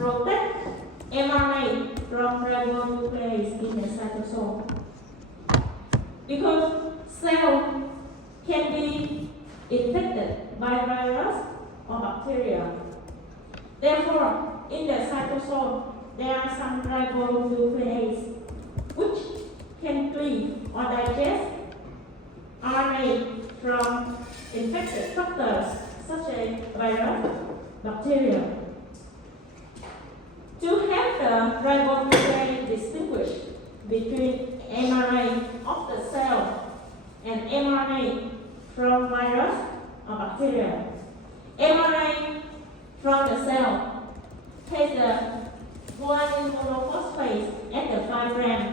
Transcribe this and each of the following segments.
protect mRNA from ribonuclease in the cytosol. Because cell can be infected by virus or bacteria. Therefore, in the cytosol, there are some ribonuclease which can cleave or digest RNA from infected factors such as virus, bacteria. To have the ribonuclease distinguish between mRNA of the cell and mRNA from virus or bacteria. mRNA from the cell has the guanine monophosphate at the 5' end.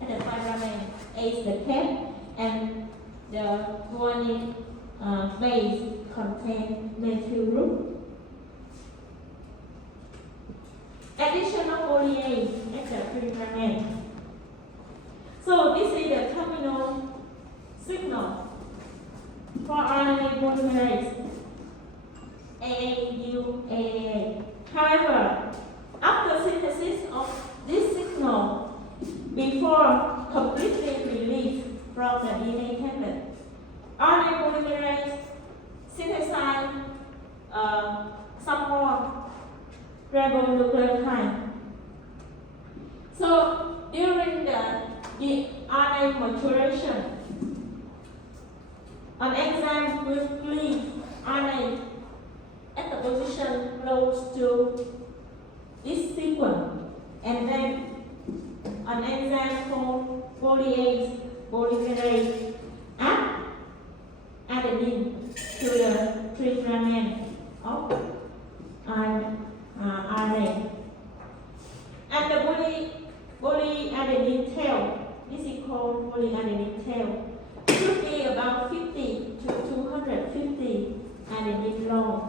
At the 5' end is the cap, and the guanine base contains methyl group. Additional polyase at the 3' end. So this is the terminal signal for RNA polymerase AAUAA. However, after synthesis of this signal, before completely released from the DNA tablet, RNA polymerase synthesize some more ribonucleotide. So during the RNA maturation, an enzyme will cleave RNA at the position close to this sequence, and then an enzyme called polymerase add adenine to the 3' end of RNA. And the polyadenine tail, this is called polyadenine tail, should be about 50 to 250 adenine long.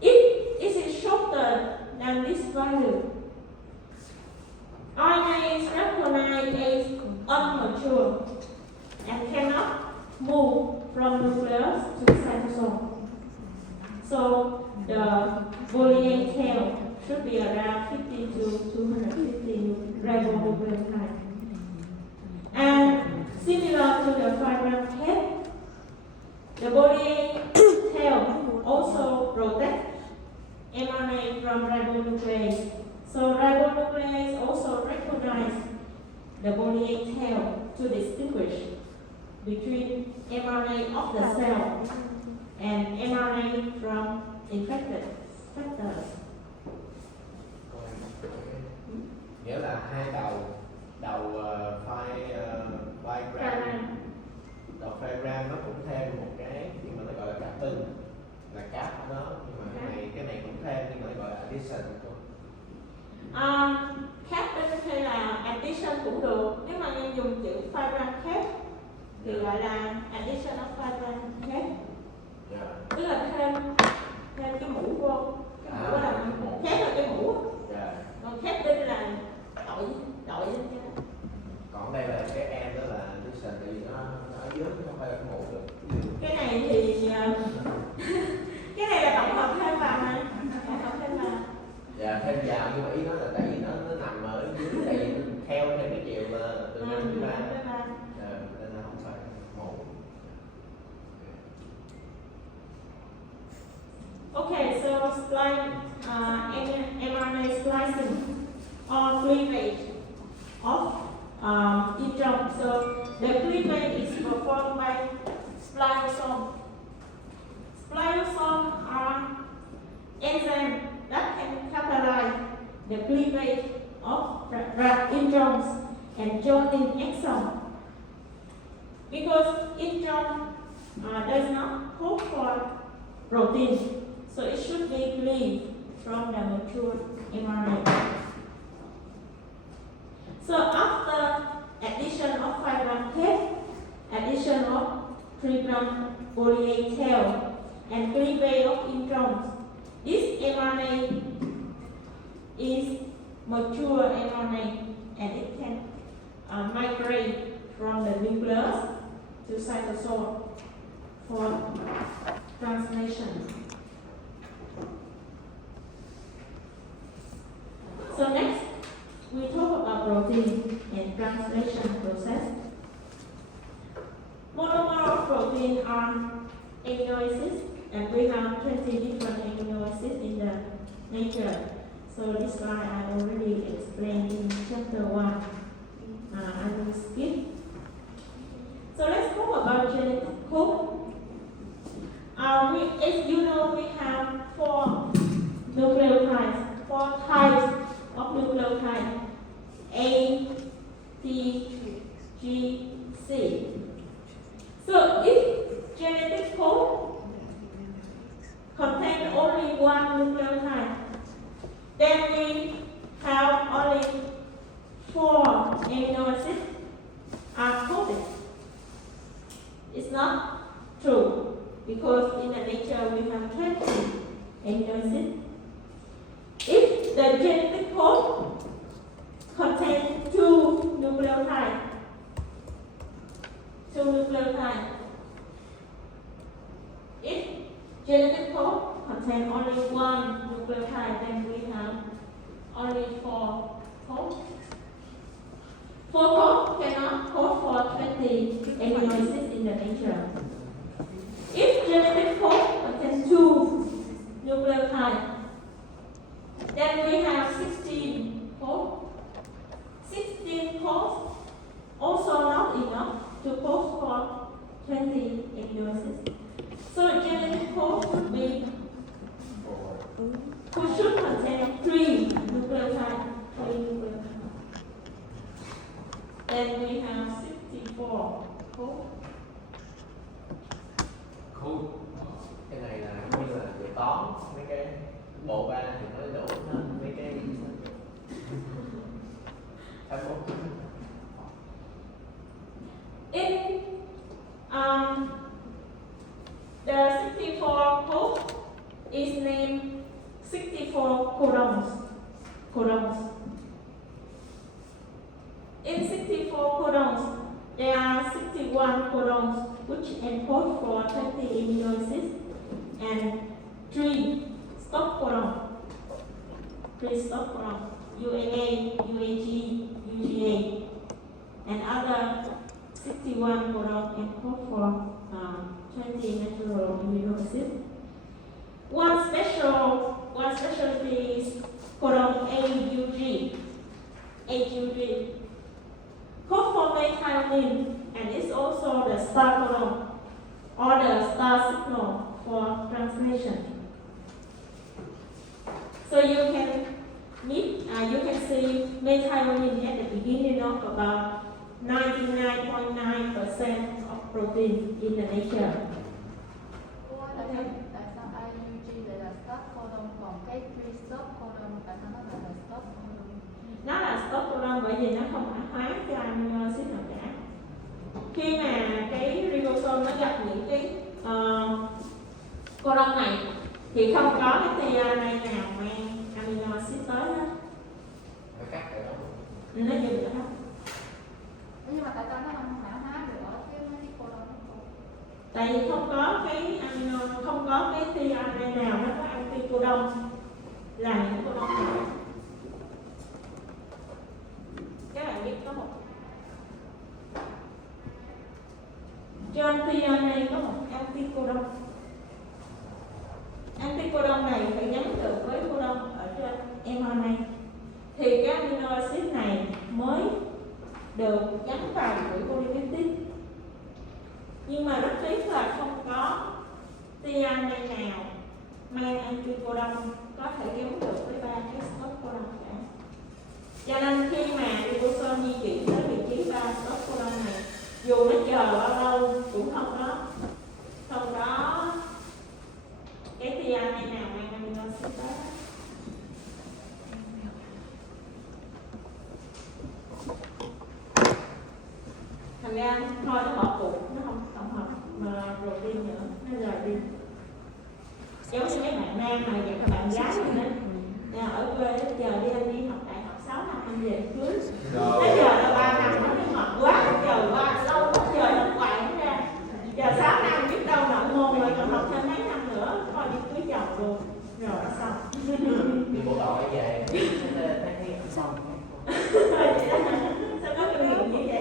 If it is shorter than this value, RNA is recognized as unmature and cannot move from nucleus to cytosol. So the polyate tail should be around 50 to 250 ribonucleotide. And similar to the 5' cap, the polyate tail also protects mRNA from ribonuclease. So ribonuclease also recognize the polyate tail to distinguish between mRNA of the cell and mRNA from infected factors. Nghĩa là hai đầu firegram nó cũng thêm một cái nhưng mà nó gọi là captain, là cap đó, nhưng mà cái này cũng thêm nhưng mà nó gọi là addition. Captain hay là addition cũng được, nếu mà em dùng chữ firegram cap thì gọi là addition of firegram cap. Tức là thêm cái mũ vô, cái mũ là cap là cái mũ, còn captain là đội lên cho nó. Còn đây là cái em đó là addition, tại vì nó ở dưới chứ không phải là cái mũ được. Cái này thì cái này là tổng hợp thêm vào mà, tổng hợp thêm vào. Dạ thêm vào, nhưng mà ý nói là tại vì nó nằm ở dưới, tại vì theo cái chiều là từ 5 đến 3 nên là không phải mũ. Okay, so mRNA splicing or cleavage of intron. So the cleavage is performed by spliosome. Spliosome are enzymes that can catalyze the cleavage of introns and joining exon. Because intron does not code for protein, so it should be cleaved from the mature mRNA. So after addition of 5' cap, addition of 3' polyate tail, and cleavage of introns, this mRNA is mature mRNA, and it can migrate from the nucleus to cytosol for translation. translation process. Monomer of protein are amino acids, and we have 20 different amino acids in the nature. So this slide I already explained in chapter 1. I will skip. So let's talk about genetic code. As you know, we have 4 nucleotides, 4 types of nucleotides: A, T, G, C. So if genetic code contains only 1 nucleotide, then we have only 4 amino acids are coded. It's not true, because in the nature we have 20 amino acids. If the genetic code contains 2 nucleotides, if genetic code contains only 1 nucleotide, then we have only 4 codes. 4 codes cannot code for 20 amino acids in the nature. If genetic code contains 2 nucleotides, then we have 16 codes. 16 codes also not enough to code for 20 amino acids. So genetic code should contain 3 nucleotides. Then we have 64 codes. Cái này là như là về toán, mấy cái bộ ba thì nó đổ hết mấy cái In the 64 code is named 64 codons. In 64 codons, there are 61 codons which encode for 20 amino acids and 3 stop codons. UAA, UAG, UGA, and other 61 codons encode for 20 natural amino acids. One specialty is codon AUG. Code for methionine, and it's also the star codon or the star signal for translation. So you can see methionine at the beginning of about 99.9% of protein in the nature. Tại sao IUG lại là stop codon, còn cái pre-stop codon tại sao nó lại là stop codon? Nó là stop codon bởi vì nó không mã hóa cho amino acid nào cả. Khi mà cái ribosome nó gặp những cái codon này thì không có cái tRNA nào mang amino acid tới hết. Nó dùng được hết. Nhưng mà tại sao nó không mã hóa được ở cái codon? Tại vì không có cái amino, không có cái tRNA nào nó có anticodon là những codon này. Các bạn biết có một trên tRNA có một anticodon. Anticodon này phải gắn được với codon ở trên mRNA thì cái amino acid này mới được gắn vào chuỗi polypeptide. Nhưng mà rất tiếc là không có tRNA nào mang anticodon có thể gắn được với 3 cái stop codon cả. Cho nên khi mà ribosome di chuyển tới vị trí 3 stop codon này, dù nó chờ bao lâu cũng không có cái tRNA nào mang amino acid tới. Thành ra thôi nó bỏ cuộc, nó không tổng hợp mà protein nữa, nó rời đi. Giống như mấy bạn nam này và các bạn gái này đó, ở quê chờ đi anh đi học đại học 6 năm anh về cưới. Tới giờ là 3 năm nó thấy mệt quá, chờ qua lâu quá trời nó quậy nó ra. Giờ 6 năm biết đâu nội môn rồi còn học thêm mấy năm nữa, coi đi cưới chồng luôn, rồi nó xong. Đi bộ đội về thấy xong. Sao có kinh nghiệm như vậy?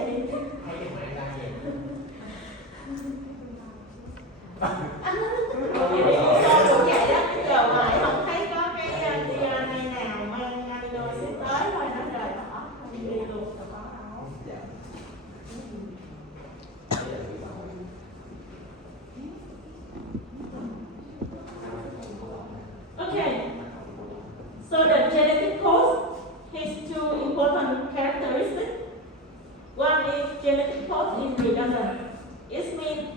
Okay. So the genetic code has two important characteristics. One is genetic code is redundant. It means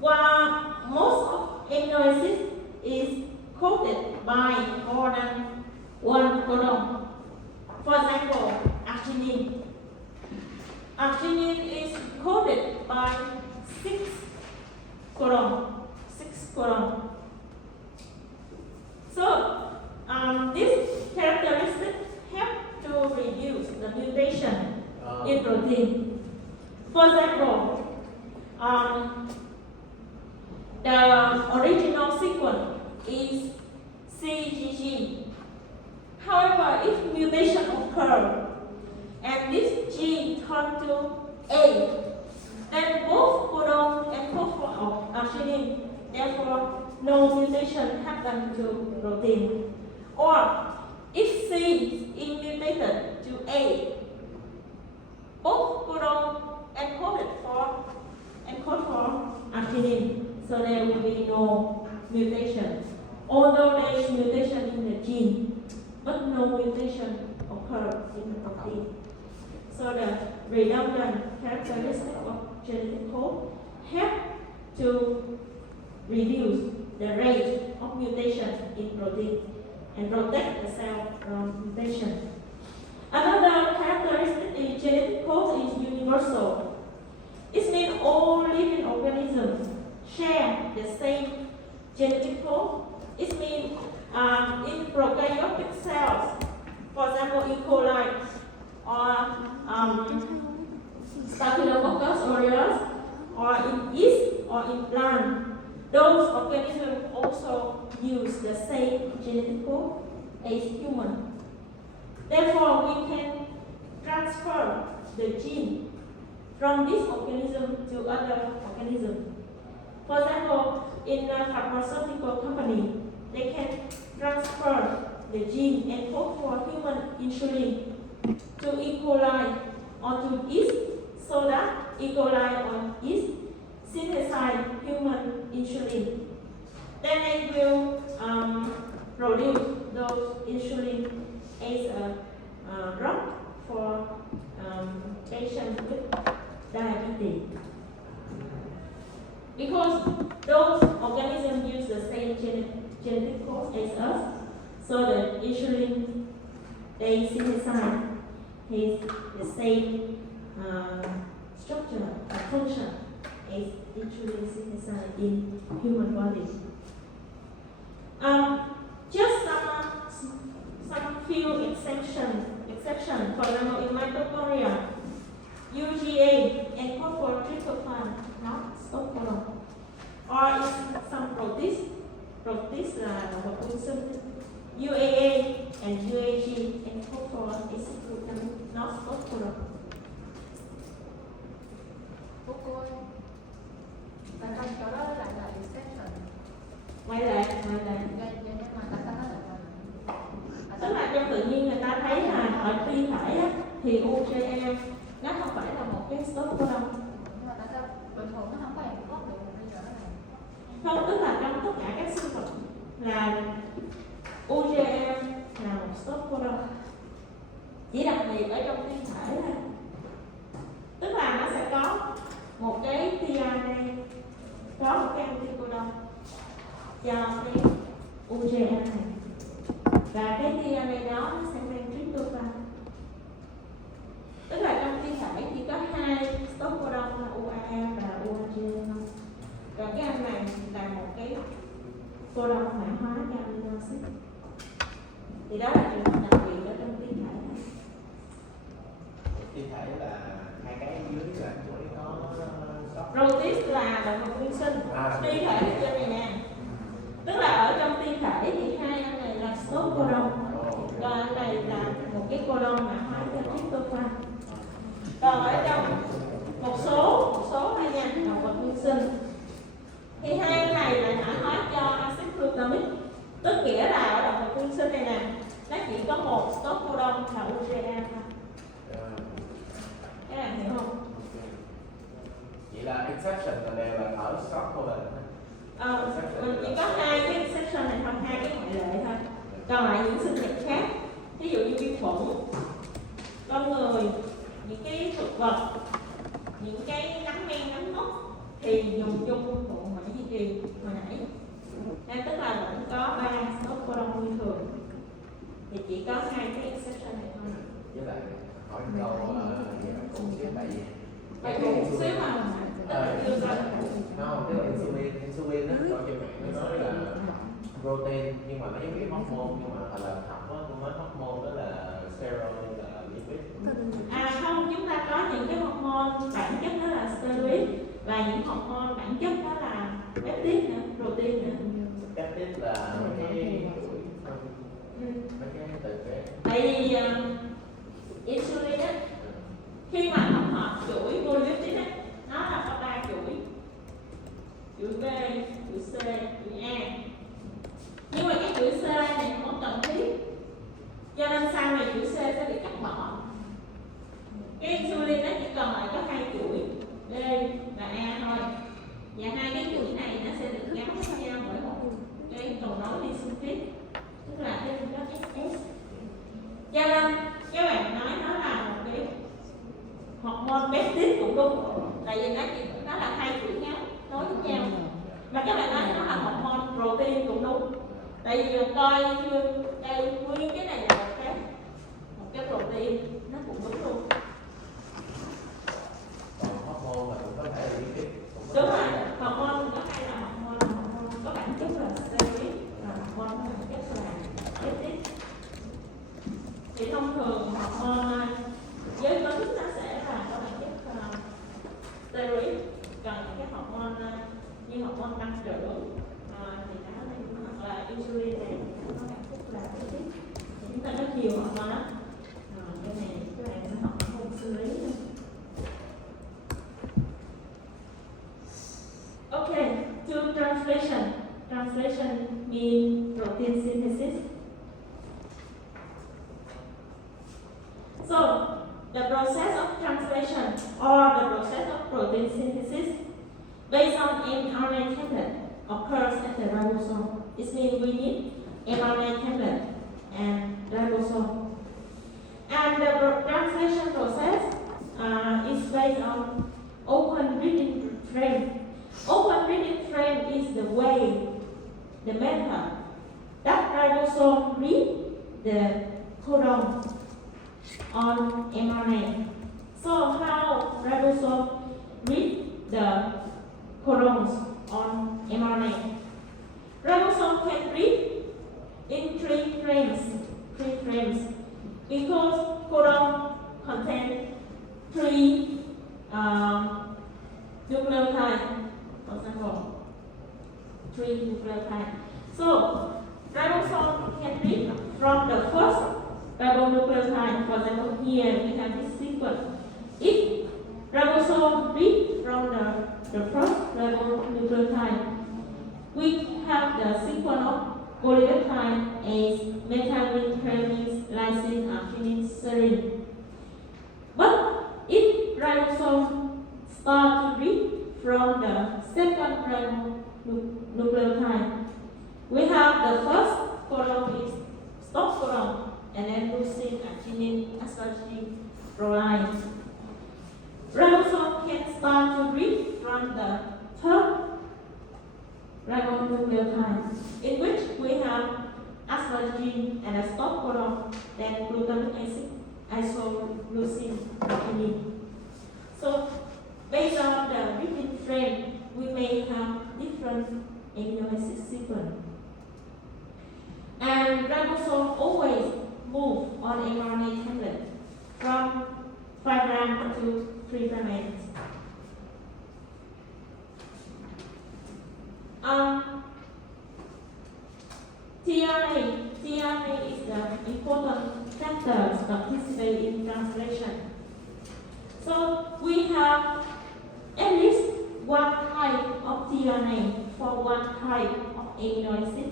while most of amino acids is coded by more than one codon. For example, arginine. Arginine is coded by 6 codon. 6 codon. So this characteristic help to reduce the mutation in protein. For example, the original sequence is CGG. However, if mutation occurs and this gene turns to A, then both codon and code of arginine, therefore no mutation happens to protein. Or if C is mutated to A, both codon encode for arginine, so there will be no mutation. Although there is mutation in the gene, but no mutation occurs in the protein. So the redundant characteristic of genetic code help to reduce the rate of mutation in protein and protect the cell from mutation. Another characteristic in genetic code is universal. It means all living organisms share the same genetic code. It means in prokaryotic cells, for example, E. coli or Staphylococcus aureus, or in yeast or in plant, those organisms also use the same genetic code as human. Therefore, we can transfer the gene from this organism to other organisms. For example, in a pharmaceutical company, they can transfer the gene and code for human insulin to E. coli or to yeast, so that E. coli or yeast synthesize human insulin. Then they will produce those insulin as a drug for patients with diabetes. Because those organisms use the same genetic code as us, so the insulin they synthesize has the same structure and function as insulin synthesized in human body. Just some few exceptions. For example, in mitochondria, UGA encode for tryptophan, not stop codon. Or in some proteins là function UAA and UAG encode for acid glutamic, not stop codon. Cô ơi, tại sao chỗ đó lại là exception? Ngoại lệ. Nhưng mà tại sao nó lại là Tức là trong tự nhiên người ta thấy là ở thi thể á, thì UGA nó không phải là một cái stop codon. nhưng mà tại sao bình thường nó không có em có được bây giờ nó này? Không, tức là trong tất cả các sinh vật là UGA là một stop codon, chỉ đặc biệt ở trong thi thể thôi. Tức là nó sẽ có một cái tRNA, có một cái anticodon cho cái UGA này, và cái tRNA đó nó sẽ mang tryptophan. Tức là trong thi thể chỉ có hai stop codon là UAA và UAG thôi. Còn cái anh này là một cái codon mã hóa cho amino acid. Thì đó là trường hợp đặc biệt ở trong thi thể này. Thi thể là hai cái dưới là chỗ đấy có sót. Protein là động vật nguyên sinh. Thi thể ở trên này nè. Tức là ở trong thi thể thì hai anh này là stop codon, còn anh này là một cái codon mã hóa cho tryptophan. Còn ở trong một số hai nha, động vật nguyên sinh thì hai anh này lại mã hóa cho acid glutamic. Tức nghĩa là ở động vật nguyên sinh này nè, nó chỉ có một stop codon là UGA thôi. Các bạn hiểu không? Vậy là exception là đều là ở stop codon. Mình chỉ có hai cái exception này thôi, hai cái ngoại lệ thôi. Còn lại những sinh vật khác, ví dụ như vi khuẩn, con người, những cái thực vật, những cái nấm men nấm mốc thì dùng chung bộ mã di truyền hồi nãy. Nên tức là vẫn có 3 stop codon như thường, thì chỉ có 2 cái exception này thôi. Với lại hỏi một câu gì là cũng xíu tại vì Vậy một xíu mà đưa ra nó cái là insulin đó coi trên mạng nó nói là protein nhưng mà nó giống như hormone nhưng mà thật là học á tôi nói hormone đó là steroid là lipid. Không, chúng ta có những cái hormone bản chất đó là steroid và những hormone bản chất đó là peptide nữa, protein nữa. Peptide là mấy cái từ cái Tại vì insulin á, khi mà tổng hợp chuỗi polypeptide á, nó là có 3 chuỗi: chuỗi B, chuỗi C, chuỗi A. Nhưng mà cái chuỗi C này không cần thiết, cho nên sau này chuỗi C sẽ bị cắt bỏ. Cái insulin nó chỉ còn lại có 2 chuỗi B và A thôi, và 2 cái chuỗi này nó sẽ được gắn với nhau bởi một cái cầu nối đi xung tiếp, tức là cái đó SS. Cho nên các bạn nói nó là một cái hormone peptide cũng đúng, tại vì nó là 2 chuỗi ngắn nối với nhau. Và các bạn nói nó là hormone protein cũng đúng, tại vì coi như đây nguyên cái này là một cái protein, nó cũng đúng luôn. còn hormone là cũng có thể là lipid. Đúng rồi, hormone có hai là hormone có bản chất là steroid và hormone có bản chất là peptide. Thì thông thường hormone giới tính nó sẽ là có bản chất steroid, còn những cái hormone như hormone tăng trưởng thì nó hoặc là insulin này nó có bản chất là peptide. Thì chúng ta có nhiều hormone lắm. Cái này các bạn sẽ học không xử lý nữa. Okay, to translation. Translation means protein synthesis. So, the process of translation or the process of protein synthesis based on mRNA template occurs at the ribosome. It means we need mRNA template and ribosome. And the translation process is based on open reading frame. Open reading frame is the way, the method that ribosome read the codon on mRNA. So how ribosome read the codons on mRNA? Ribosome can read in 3 frames. Because codon contain 3 nucleotides, for example, 3 nucleotides. So ribosome can read from the first ribonucleotide. For example, here we have this sequence. If ribosome read from the first ribonucleotide, we have the sequence of polypeptide as methionine, threonine, lysine, arginine, serine. But if ribosome start to read from the second ribonucleotide, we have the first codon is stop codon, and then leucine, arginine, asparagine, proline. Ribosome can start to read from the third ribonucleotide, in which we have asparagine and a stop codon, then glutamic acid, isoleucine, arginine. So, based on the reading frame, we may have different amino acid sequence. And ribosome always move on mRNA template from 5' to 3' ends. tRNA is the important factor participating in translation. So we have at least one type of tRNA for one type of amino acid.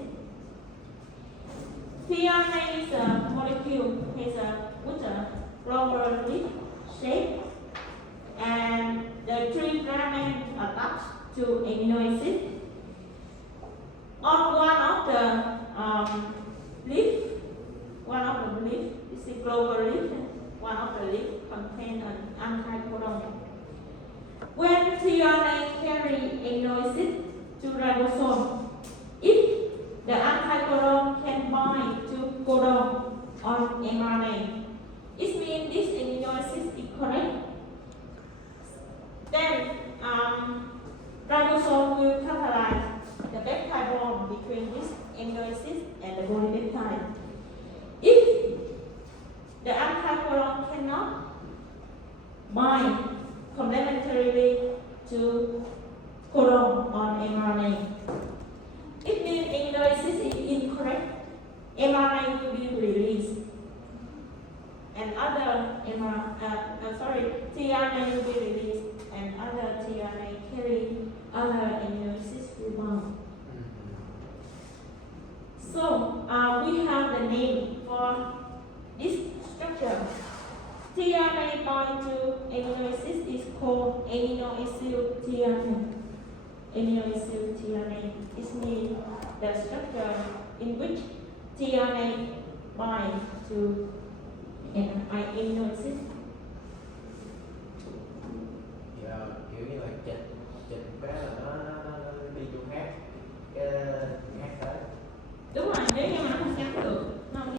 tRNA is a molecule with a glomeruli shape, and the 3' end attached to amino acid. On one of the leaf, one of the leaf is a clover leaf, one of the leaf contain an anticodon. When tRNA carry amino acid to ribosome, if the anticodon can bind to codon on mRNA, it means this amino acid is correct. Then ribosome will catalyze the peptide bond between this amino acid and the polypeptide. If the anticodon cannot bind complementarily to codon on mRNA, it means amino acid is incorrect. mRNA will be released, and other tRNA will be released, and other tRNA carry other amino acids will bind. So we have the name for this structure. tRNA bind to amino acid is called aminoacyl tRNA. Aminoacyl tRNA is means the structure in which tRNA bind to an amino acid. Dạ, kiểu như là chịch cái là nó